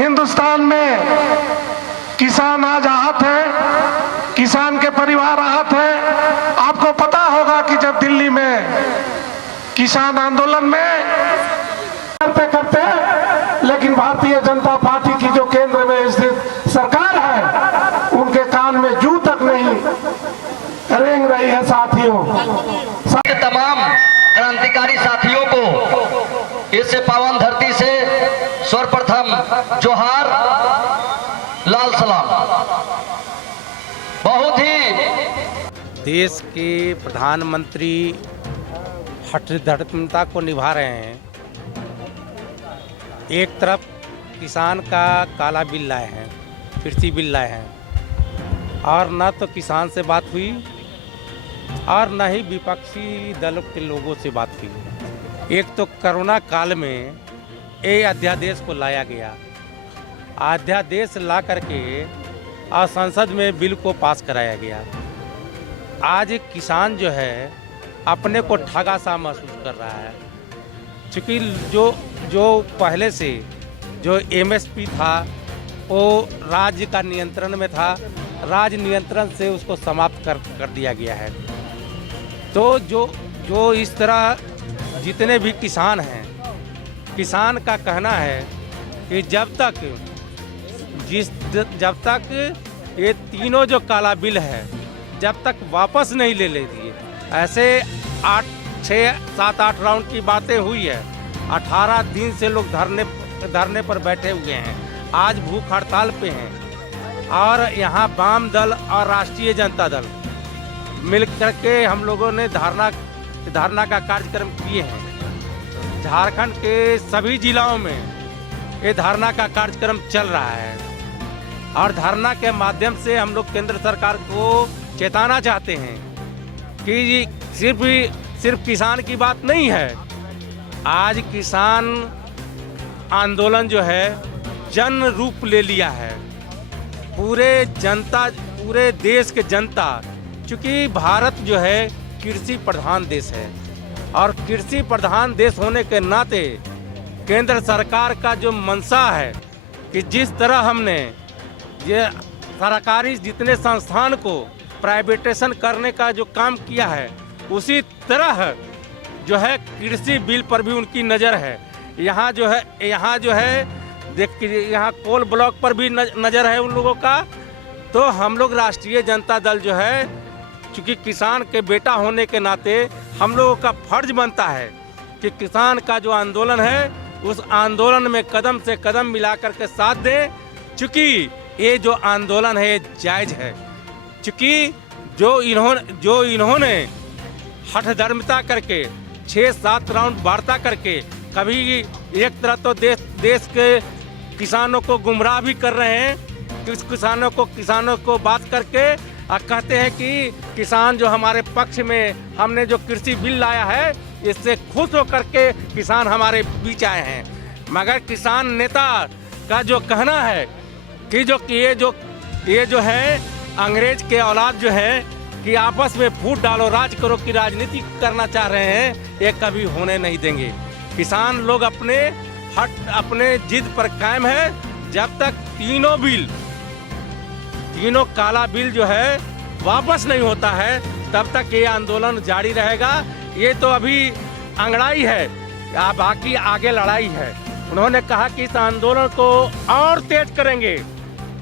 हिंदुस्तान में किसान आज आहत है, किसान के परिवार आहत है। आपको पता होगा कि जब दिल्ली में किसान आंदोलन में करते करते, लेकिन भारतीय जनता पार्टी की जो केंद्र में स्थित सरकार है, उनके कान में जू तक नहीं रेंग रही है। साथियों, तमाम क्रांतिकारी साथियों को इस पावन धरती से सर्वप्रथम जोहार, लाल सलाम। बहुत ही देश के प्रधानमंत्री हठधर्मिता को निभा रहे हैं। एक तरफ किसान का काला बिल लाए हैं, कृषि बिल लाए हैं, और न तो किसान से बात हुई और न ही विपक्षी दलों के लोगों से बात हुई। एक तो कोरोना काल में ये अध्यादेश को लाया गया, अध्यादेश ला करके और संसद में बिल को पास कराया गया। आज किसान जो है अपने को ठगा सा महसूस कर रहा है, क्योंकि जो पहले से जो एमएसपी था वो राज्य का नियंत्रण में था, राज्य नियंत्रण से उसको समाप्त कर दिया गया है। तो जो इस तरह जितने भी किसान हैं, किसान का कहना है कि जब तक ये तीनों जो काला बिल है जब तक वापस नहीं ले लेती, ऐसे 6-7-8 राउंड की बातें हुई है। 18 दिन से लोग धरने पर बैठे हुए हैं, आज भूख हड़ताल पे हैं। और यहाँ वाम दल और राष्ट्रीय जनता दल मिल करके हम लोगों ने धरना का कार्यक्रम किए हैं। झारखंड के सभी जिलों में ये धरना का कार्यक्रम चल रहा है, और धरना के माध्यम से हम लोग केंद्र सरकार को चेताना चाहते हैं कि सिर्फ किसान की बात नहीं है। आज किसान आंदोलन जो है जन रूप ले लिया है। पूरे देश के जनता, क्योंकि भारत जो है कृषि प्रधान देश है, और कृषि प्रधान देश होने के नाते केंद्र सरकार का जो मंशा है कि जिस तरह हमने ये सरकारी जितने संस्थान को प्राइवेटेशन करने का जो काम किया है, उसी तरह जो है कृषि बिल पर भी उनकी नज़र है। यहाँ जो है देखिए, यहाँ कोल ब्लॉक पर भी नज़र है उन लोगों का। तो हम लोग राष्ट्रीय जनता दल जो है, चूँकि किसान के बेटा होने के नाते हम लोगों का फर्ज बनता है कि किसान का जो आंदोलन है उस आंदोलन में कदम से कदम मिलाकर के साथ दें, चूँकि ये जो आंदोलन है जायज़ है। चूँकि जो इन्होंने हठधर्मिता करके 6-7 राउंड वार्ता करके, कभी एक तरह तो देश के किसानों को गुमराह भी कर रहे हैं, किसानों को बात करके कहते हैं कि किसान जो हमारे पक्ष में हमने जो कृषि बिल लाया है इससे खुश होकर के किसान हमारे बीच आए हैं। मगर किसान नेता का जो कहना है कि ये जो है अंग्रेज के औलाद जो है कि आपस में फूट डालो राज करो की राजनीति करना चाह रहे हैं, ये कभी होने नहीं देंगे। किसान लोग अपने जिद पर कायम है। जब तक तीनों काला बिल जो है वापस नहीं होता है, तब तक ये आंदोलन जारी रहेगा। ये तो अभी अंगड़ाई है, बाकी आगे लड़ाई है। उन्होंने कहा कि इस आंदोलन को और तेज करेंगे।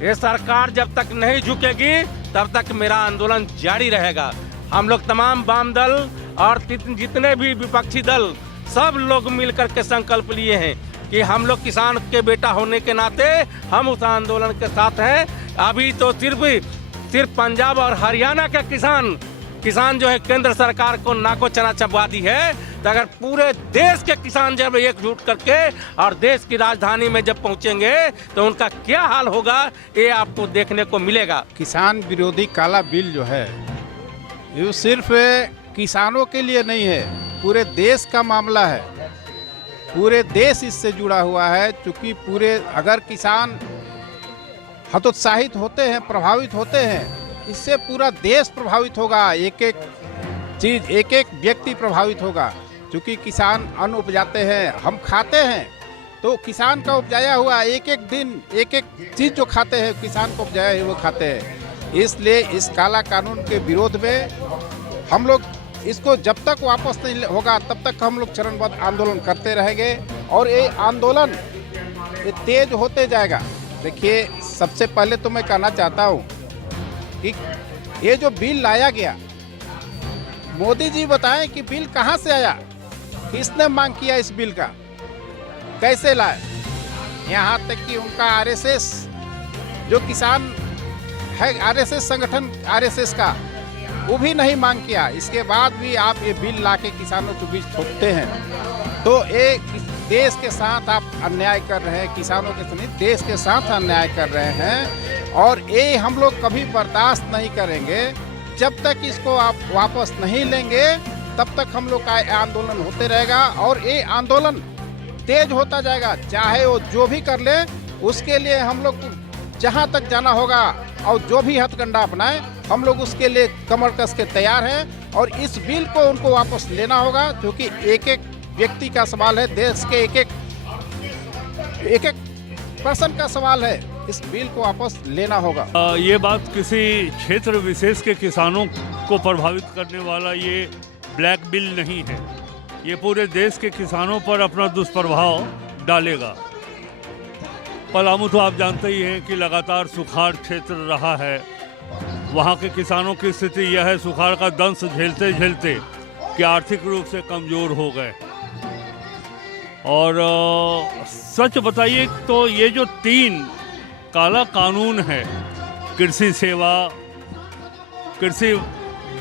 ये सरकार जब तक नहीं झुकेगी तब तक मेरा आंदोलन जारी रहेगा। हम लोग तमाम वाम दल और जितने भी विपक्षी दल सब लोग मिलकर के संकल्प लिए हैं कि हम लोग किसान के बेटा होने के नाते हम उस आंदोलन के साथ हैं। अभी तो सिर्फ पंजाब और हरियाणा का किसान जो है केंद्र सरकार को नाको चना चबवा दी है, तो अगर पूरे देश के किसान जब एकजुट करके और देश की राजधानी में जब पहुंचेंगे तो उनका क्या हाल होगा, ये आपको देखने को मिलेगा। किसान विरोधी काला बिल जो है ये सिर्फ किसानों के लिए नहीं है, पूरे देश का मामला है। पूरे देश इससे जुड़ा हुआ है, क्योंकि अगर किसान हतोत्साहित होते हैं, प्रभावित होते हैं, इससे पूरा देश प्रभावित होगा। एक एक व्यक्ति प्रभावित होगा, क्योंकि किसान अन्न उपजाते हैं, हम खाते हैं। तो किसान का उपजाया हुआ एक एक दिन एक एक चीज़ जो खाते हैं, किसान को उपजाया है वो खाते हैं। इसलिए इस काला कानून के विरोध में हम लोग इसको जब तक वापस नहीं होगा तब तक हम लोग चरणबद्ध आंदोलन करते रहेंगे और ये आंदोलन ये तेज होते जाएगा। देखिए, सबसे पहले तो मैं कहना चाहता हूँ कि ये जो बिल लाया गया, मोदी जी बताएं कि बिल कहाँ से आया, किसने मांग किया इस बिल का, कैसे लाए। यहाँ तक कि उनका आरएसएस जो किसान है, आरएसएस संगठन आरएसएस का, वो भी नहीं मांग किया। इसके बाद भी आप ये बिल लाके किसानों के बीच थोपते हैं, तो एक देश के साथ आप अन्याय कर रहे हैं, किसानों के साथ देश के साथ अन्याय कर रहे हैं। और ये हम लोग कभी बर्दाश्त नहीं करेंगे। जब तक इसको आप वापस नहीं लेंगे तब तक हम लोग का आंदोलन होते रहेगा और ये आंदोलन तेज होता जाएगा। चाहे वो जो भी कर ले, उसके लिए हम लोग जहाँ तक जाना होगा और जो भी हथकंडा अपनाए, हम लोग उसके लिए कमर कस के तैयार हैं। और इस बिल को उनको वापस लेना होगा, क्योंकि एक एक व्यक्ति का सवाल है, देश के एक एक पर्सन का सवाल है। इस बिल को वापस लेना होगा। ये बात किसी क्षेत्र विशेष के किसानों को प्रभावित करने वाला ये ब्लैक बिल नहीं है। ये पूरे देश के किसानों पर अपना दुष्प्रभाव डालेगा। पलामू तो आप जानते ही हैं कि लगातार सुखाड़ क्षेत्र रहा है। वहाँ के किसानों की स्थिति यह है, सुखाड़ का दंश झेलते झेलते कि आर्थिक रूप से कमज़ोर हो गए। और सच बताइए तो ये जो 3 काला कानून है, कृषि सेवा, कृषि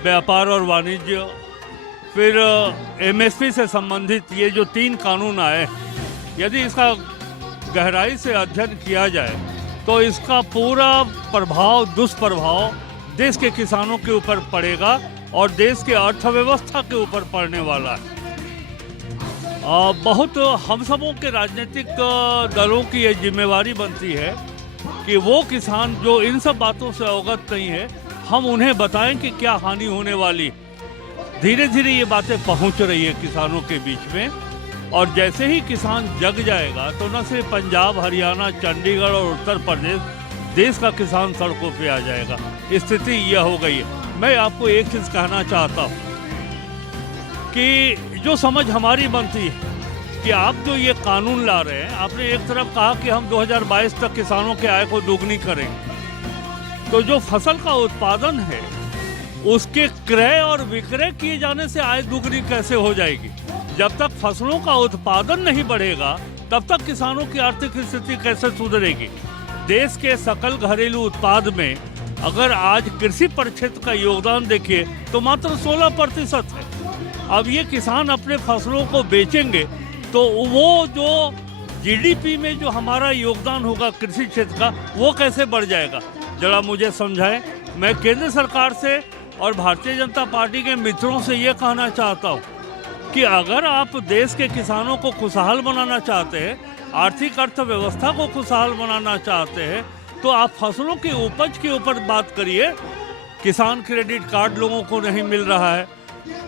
व्यापार और वाणिज्य, फिर एमएसपी से संबंधित ये जो 3 कानून आए, यदि इसका गहराई से अध्ययन किया जाए तो इसका पूरा प्रभाव, दुष्प्रभाव देश के किसानों के ऊपर पड़ेगा और देश के अर्थव्यवस्था के ऊपर पड़ने वाला है। बहुत हम सबों के राजनीतिक दलों की ये जिम्मेवारी बनती है कि वो किसान जो इन सब बातों से अवगत नहीं है, हम उन्हें बताएं कि क्या हानि होने वाली। धीरे धीरे ये बातें पहुंच रही है किसानों के बीच में, और जैसे ही किसान जग जाएगा तो न सिर्फ पंजाब, हरियाणा, चंडीगढ़ और उत्तर प्रदेश, देश का किसान सड़कों पे आ जाएगा। स्थिति यह हो गई है। मैं आपको एक चीज़ कहना चाहता हूँ कि जो समझ हमारी बनती है कि आप जो ये कानून ला रहे हैं, आपने एक तरफ कहा कि हम 2022 तक किसानों के आय को दोगुनी करेंगे, तो जो फसल का उत्पादन है उसके क्रय और विक्रय किए जाने से आय दोगुनी कैसे हो जाएगी? जब तक फसलों का उत्पादन नहीं बढ़ेगा तब तक किसानों की आर्थिक स्थिति कैसे सुधरेगी? देश के सकल घरेलू उत्पाद में अगर आज कृषि परिक्षेत्र का योगदान देखिए तो मात्र 16% है। अब ये किसान अपने फसलों को बेचेंगे तो वो जो जीडीपी में जो हमारा योगदान होगा कृषि क्षेत्र का, वो कैसे बढ़ जाएगा? जरा मुझे समझाएं। मैं केंद्र सरकार से और भारतीय जनता पार्टी के मित्रों से ये कहना चाहता हूँ कि अगर आप देश के किसानों को खुशहाल बनाना चाहते हैं, आर्थिक अर्थव्यवस्था को खुशहाल बनाना चाहते हैं, तो आप फसलों की उपज के ऊपर बात करिए। किसान क्रेडिट कार्ड लोगों को नहीं मिल रहा है।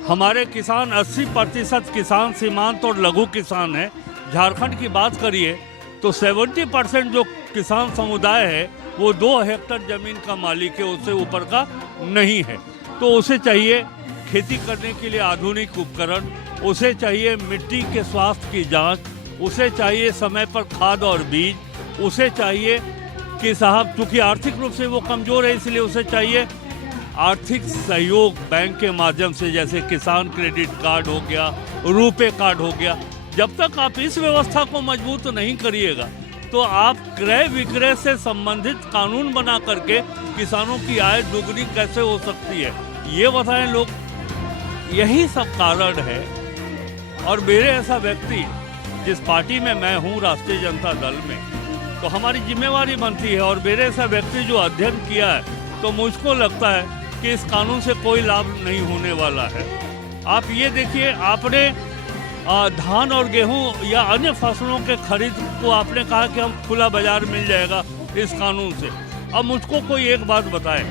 हमारे किसान 80% किसान सीमांत और लघु किसान हैं। झारखंड की बात करिए तो 70% जो किसान समुदाय है वो 2 हेक्टेयर जमीन का मालिक है, उससे ऊपर का नहीं है। तो उसे चाहिए खेती करने के लिए आधुनिक उपकरण, उसे चाहिए मिट्टी के स्वास्थ्य की जांच, उसे चाहिए समय पर खाद और बीज, उसे चाहिए कि साहब चूँकि आर्थिक रूप से वो कमज़ोर है इसलिए उसे चाहिए आर्थिक सहयोग बैंक के माध्यम से, जैसे किसान क्रेडिट कार्ड हो गया, रुपे कार्ड हो गया। जब तक आप इस व्यवस्था को मजबूत नहीं करिएगा तो आप क्रय विक्रय से संबंधित कानून बना करके किसानों की आय दुगनी कैसे हो सकती है, ये बताएं लोग। यही सब कारण है। और मेरे ऐसा व्यक्ति जिस पार्टी में मैं हूँ, राष्ट्रीय जनता दल में, तो हमारी जिम्मेवारी बनती है। और मेरे ऐसा व्यक्ति जो अध्ययन किया है, तो मुझको लगता है कि इस कानून से कोई लाभ नहीं होने वाला है। आप ये देखिए, आपने धान और गेहूं या अन्य फसलों के खरीद को आपने कहा कि हम खुला बाजार मिल जाएगा इस कानून से। अब मुझको कोई एक बात बताए,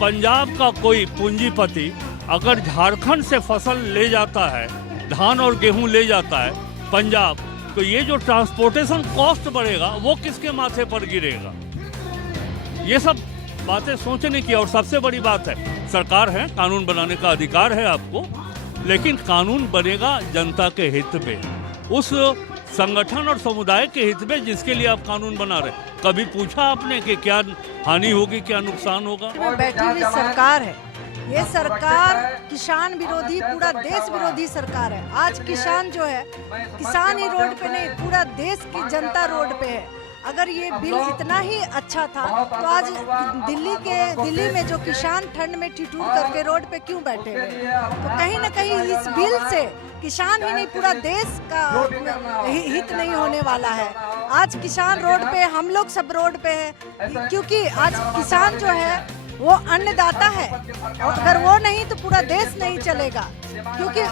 पंजाब का कोई पूंजीपति अगर झारखंड से फसल ले जाता है, धान और गेहूं ले जाता है पंजाब, तो ये जो ट्रांसपोर्टेशन कॉस्ट बढ़ेगा वो किसके माथे पर गिरेगा? ये सब बातें सोचने की। और सबसे बड़ी बात है, सरकार है, कानून बनाने का अधिकार है आपको, लेकिन कानून बनेगा जनता के हित में, उस संगठन और समुदाय के हित में जिसके लिए आप कानून बना रहे। कभी पूछा आपने कि क्या हानि होगी, क्या नुकसान होगा? बैठी हुई सरकार है, ये सरकार किसान विरोधी, पूरा देश विरोधी सरकार है। आज किसान जो है, किसान ही रोड पे नहीं, पूरा देश की जनता रोड पे है। अगर ये बिल इतना ही अच्छा था तो आज दिल्ली में जो किसान ठंड में ठिठुर करके रोड पे क्यों बैठे हुए? तो कहीं ना कहीं इस बिल से किसान ही नहीं, पूरा देश का हित नहीं होने वाला है। आज किसान रोड पे, हम लोग सब रोड पे है, क्योंकि आज किसान जो है वो अन्नदाता है, और अगर वो नहीं तो पूरा देश नहीं चलेगा। क्योंकि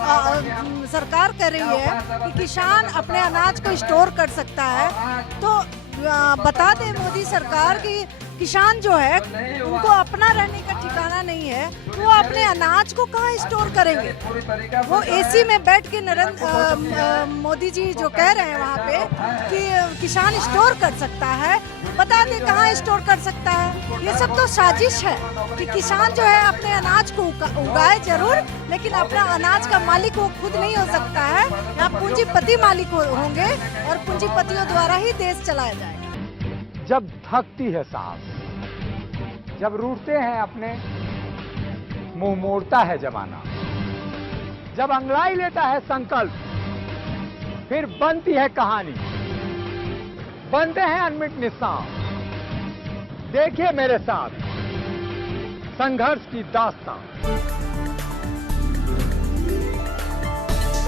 सरकार कह रही है कि किसान अपने अनाज को स्टोर कर सकता है, तो बता दें मोदी सरकार कि किसान जो है उनको अपना रहने का ठिकाना नहीं है, तो वो अपने अनाज को कहाँ स्टोर करेंगे? वो एसी में बैठ के मोदी जी जो कह रहे हैं वहाँ पे कि किसान स्टोर कर सकता है, बता दें कहाँ स्टोर कर सकता है? ये सब तो साजिश है कि किसान जो है अपने अनाज को उगाए जरूर, लेकिन अपना अनाज का मालिक वो खुद नहीं हो सकता है। यहाँ पूंजीपति मालिक होंगे और पूंजीपतियों द्वारा ही देश चलाया जाएगा। जब थकती है सांस, जब रूठते हैं अपने, मुंह मोड़ता है जमाना, जब अंगड़ाई लेता है संकल्प, फिर बनती है कहानी, बनते हैं अनमिट निशान। देखिए मेरे साथ संघर्ष की दास्तां।